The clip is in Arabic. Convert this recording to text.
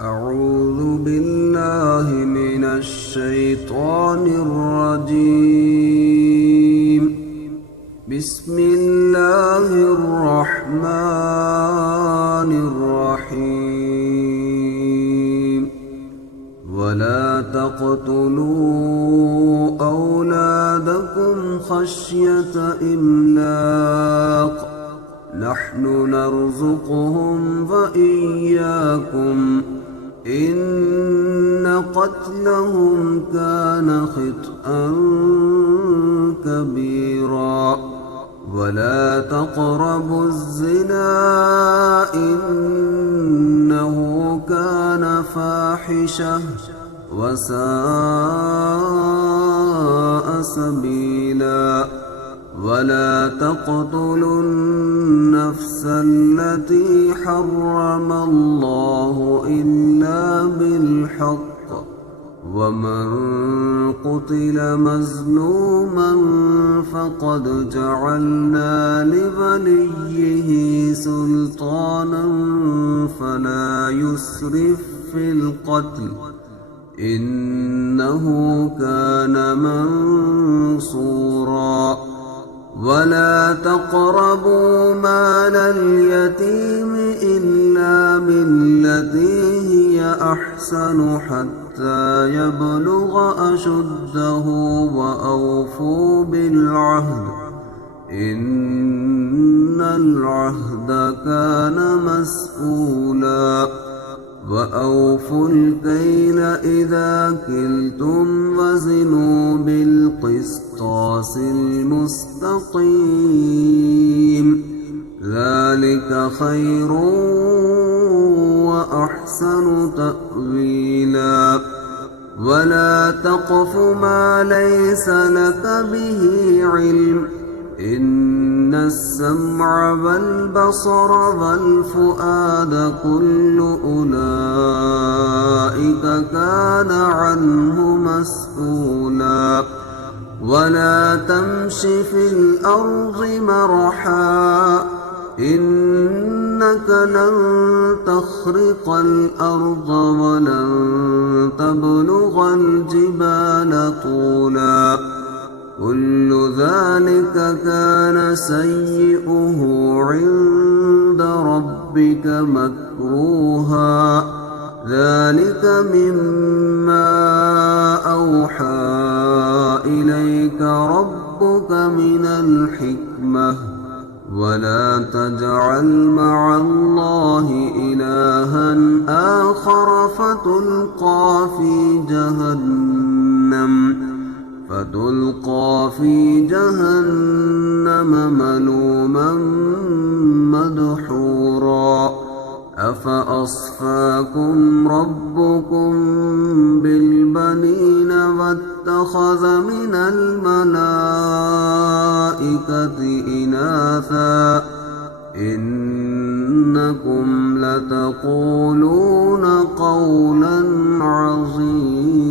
أعوذ بالله من الشيطان الرجيم. بسم الله الرحمن الرحيم. ولا تقتلوا أولادكم خشية إملاق، نحن نرزقهم وإياكم، إن قتلهم كان خطأ كبيرا. ولا تقربوا الزنا إنه كان فاحشة وساء سبيلا. ولا تقتلوا النفس التي حرم الله إلا بالحق، ومن قتل مظلوما فقد جعلنا لوليه سلطانا فلا يسرف في القتل، إنه كان منصورا. ولا تقربوا مال اليتيم إلا بالتي هي أحسن حتى يبلغ أشده، وأوفوا بالعهد إن العهد كان مسؤولا. وأوفوا الكيل إذا كلتم وزنوا بالقسطاس المستقيم، ذلك خير وأحسن تأويلا. ولا تقف ما ليس لك به علم، إن السمع والبصر والفؤاد كل أولئك كان عنه مسؤولا. ولا تمش في الأرض مرحا، إنك لن تخرق الأرض ولن تبلغ الجبال طولا. كل ذلك كان سيئه عند ربك مكروها، ذلك مما أوحى إليك ربك من الحكمة. ولا تجعل مع الله إلها آخر فتلقى في جهنم ملوما مدحورا. أفأصفاكم ربكم بالبنين واتخذ من الملائكة إناثا، إنكم لتقولون قولا عظيما.